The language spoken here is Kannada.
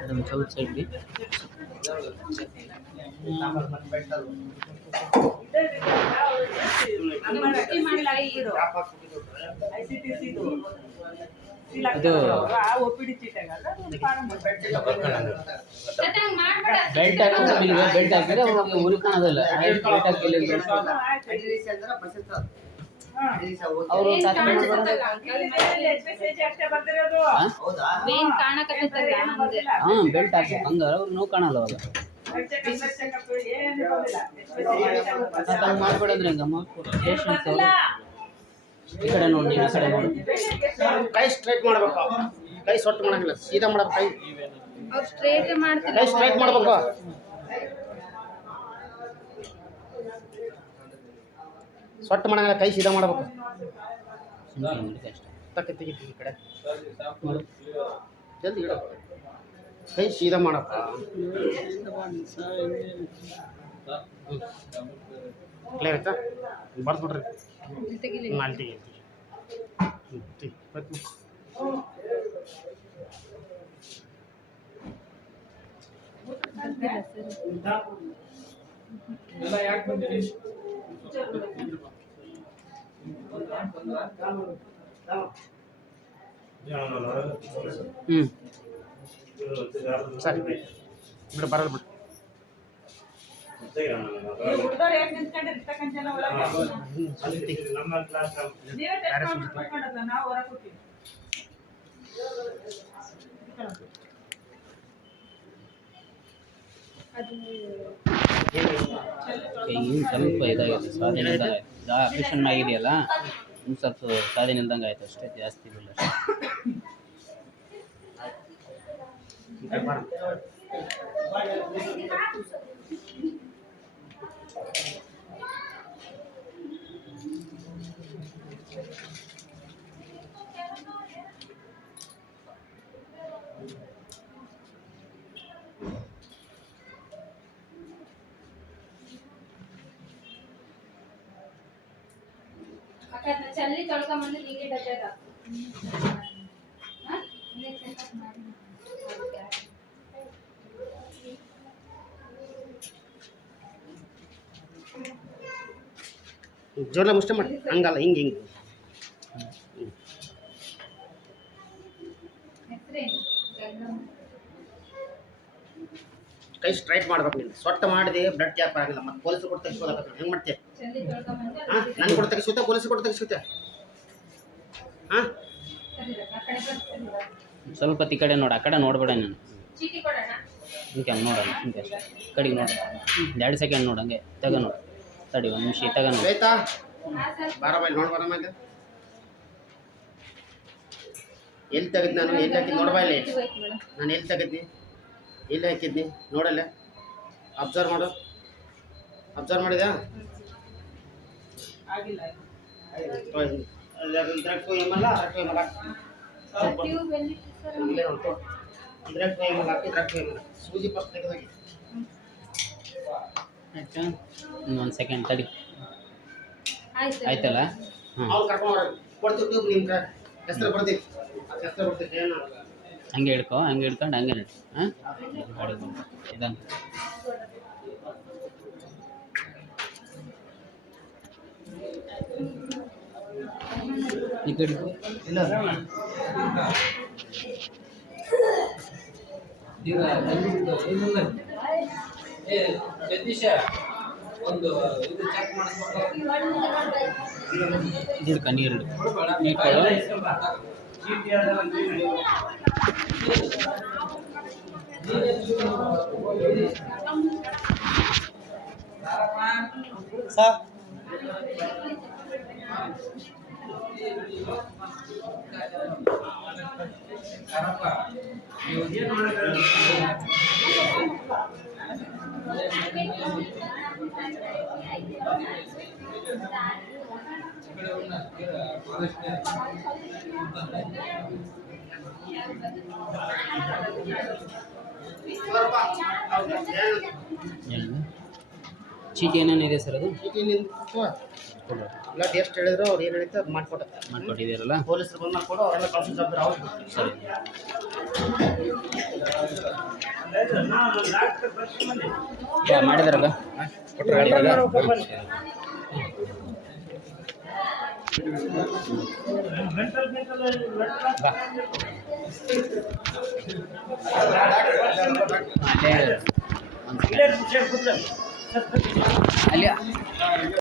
ಅದನ್ನು ಸ್ವಲ್ಪ ಸೈಡ್ಗೆ ಇದು ಬೆಲ್ಟ್ ಹಾಕಿದ್ರೆ ಬೆಲ್ಟ್ ಹಾಕಿದ್ರೆ ಅವ್ರಿಗೆ ಉರಿಕಾಣೋದಿಲ್ಲ. ಬೆಲ್ಟ್ ಹಾಕಿಲ್ಲ ಅವರು ಬೆಲ್ಟ್ ಹಾಕ್ಬೇಕು ಹಂಗಾರೆ ಅವ್ರು ನೋವು ಕಾಣಲ್ಲ ಅವಾಗ. ಮಾಡ್ಬೇಡಂದ್ರೆ ಹಂಗಮ್ಮ ಪೇಷಂಟ್ಸ್ ಈ ಕಡೆ ನೋಡಿ, ಆ ಕಡೆ ನೋಡಿ. ಕೈ ಸ್ಟ್ರೈಟ್ ಮಾಡ್ಬೇಕು, ಕೈ ಸೊಟ್ಟು ಮಾಡಂಗಿಲ್ಲ, ಸೀದಾ ಮಾಡ್ಬೇಕು. ಕೈ ಸ್ಟ್ರೈಟ್ ಮಾಡ್ಬೇಕು. ಸೊಟ್ಟು ಮಾಡಂಗಿಲ್ಲ, ಕೈ ಸೀದಾ ಮಾಡ್ಬೇಕು. ತಕ್ಕ ತೆಗಿತೀವಿ ಈ ಕಡೆ ಜಲ್ದಿ ಇಡ, ಕೈ ಸೀದಾ ಮಾಡಪ್ಪ. ಕ್ಲಿಯರ್ ಆಯ್ತಾ? ಬರ್ದ್ಬಿಡ್ರಿ ಅಲ್ಲಿ ತೆಗಿ. ಸರಿ ಬಿಡು, ಬರಲ್ಲ ಬಿಡು. ಇನ್ನು ಸ್ವಲ್ಪ ಇದಾಗಿದೆ, ಸ್ವಾಧೀನ ಆಪರೇಷನ್ ಆಗಿದೆಯಲ್ಲ, ಇನ್ನು ಸ್ವಲ್ಪ ಸ್ವಾಧೀನ ಇಲ್ದಂಗೆ ಆಯ್ತು ಅಷ್ಟೇ, ಜಾಸ್ತಿ ಇಲ್ಲ ಅಷ್ಟೇ. ಚಲ್ಲಿ ತೊಳ್ಕೊಂಬಂದು ಹೀಗೆ ಡಬ್ಬಾಗ ಜೋರ್ಲ ಮುಷ್ಟೆ ಮಾಡಿ, ಹಂಗಲ್ಲ, ಹಿಂಗೆ ಕೈ ಸ್ಟ್ರೈಟ್ ಮಾಡ್ಬೇಕು. ನೀನು ಸೊಟ್ಟ ಮಾಡಿದೆ ಬ್ಲಡ್ ಕ್ಯಾಪ್ ಆಗಿಲ್ಲ, ಮತ್ತೆ ಪೊಲೀಸರು ಕೊಟ್ಟು ತೆಗಿಸ್ಕೋದಕ್ಕೆ ಹೆಂಗೆ ಮಾಡ್ತೀಯ? ನಾನು ಕೊಟ್ಟು ತೆಗಿಸುತ್ತೆ, ಪೊಲೀಸರು ಕೊಟ್ಟು ತೆಗಿಸುತ್ತೆ. ಹಾಂ ಸ್ವಲ್ಪ ಈ ಕಡೆ ನೋಡು, ಆ ಕಡೆ ನೋಡ್ಬೇಡ ನೀನು. ಹಿಂಗೆ ನೋಡೋಣ, ಹಿಂಗೆ ಕಡೆಗೆ ನೋಡು, 2 ಸೆಕೆಂಡ್ ನೋಡು, ಹಂಗೆ ತಗ ನೋಡು, ತಡಿ 1 ನಿಮಿಷ ತಗ ನೋಡಿ. ಆಯ್ತಾ? ಬಾರ ಬಾಯ್ ನೋಡಿ, ಬರ ಮೇಲೆ ಎಲ್ಲಿ ತೆಗೆದು ನಾನು ಎಲ್ಲಿ ಹಾಕಿದ್ದು ನೋಡ್ಬಾಯಲ್ಲಿ, ನಾನು ಎಲ್ಲಿ ತೆಗೆದ್ನಿ, ಎಲ್ಲಿ ಹಾಕಿದ್ನಿ ನೋಡಲ್ಲ, ಅಬ್ಸರ್ವ್ ಮಾಡು. ಅಬ್ಸರ್ವ್ ಮಾಡಿದ್ಯಾ? ಸೂಜಿ ಫಸ್ಟ್ ತೆಗೆದೋಗಿ. ಆಯ್ತಾ? ಇನ್ನೊಂದು ಸೆಕೆಂಡ್ ತಡಿ, ಆಯ್ತಲ್ಲ? ಅವ್ರು ಕರ್ಕೊಂಡು ಕೊಡ್ತೀವಿ ಟ್ಯೂಬ್, ನಿಮ್ಮ ಹೆಸರು ಬರ್ತೀವಿ, ಹೆಸರು ಬರ್ತೀವಿ. ಹಂಗೆ ಹಿಡ್ಕೊಂಡು ಹಂಗೆ ನಡಿ. ಹಾಂ ಇದನ್ನು ಈ ಕಡೆ ಇಲ್ಲ ಹಿಡ್ಕ, ನೀರು ಸರ್ ಚೀಟಿ ಏನೇನಿದೆ ಸರ್ ಅದು? ಚೀಟಿ ಬ್ಲಡ್ ಎಷ್ಟು ಹೇಳಿದ್ರು ಅವ್ರು ಏನು ಹೇಳಿದ್ರು ಅದು ಮಾಡಿಕೊಡುತ್ತೆ. ಮಾಡಿಕೊಟ್ಟಿದ್ದೀರಲ್ಲ? ಪೊಲೀಸರು ಬಂದು ಮಾಡಿಕೊಡು, ಅವರೆಲ್ಲ ಕಳ್ಸೋ ಜವಾಬ್ದಾರಿ ಅವ್ರು. ಸರಿ. ಮಾಡಿದಾರಲ್ಲ? ಅಲ್ಲಿ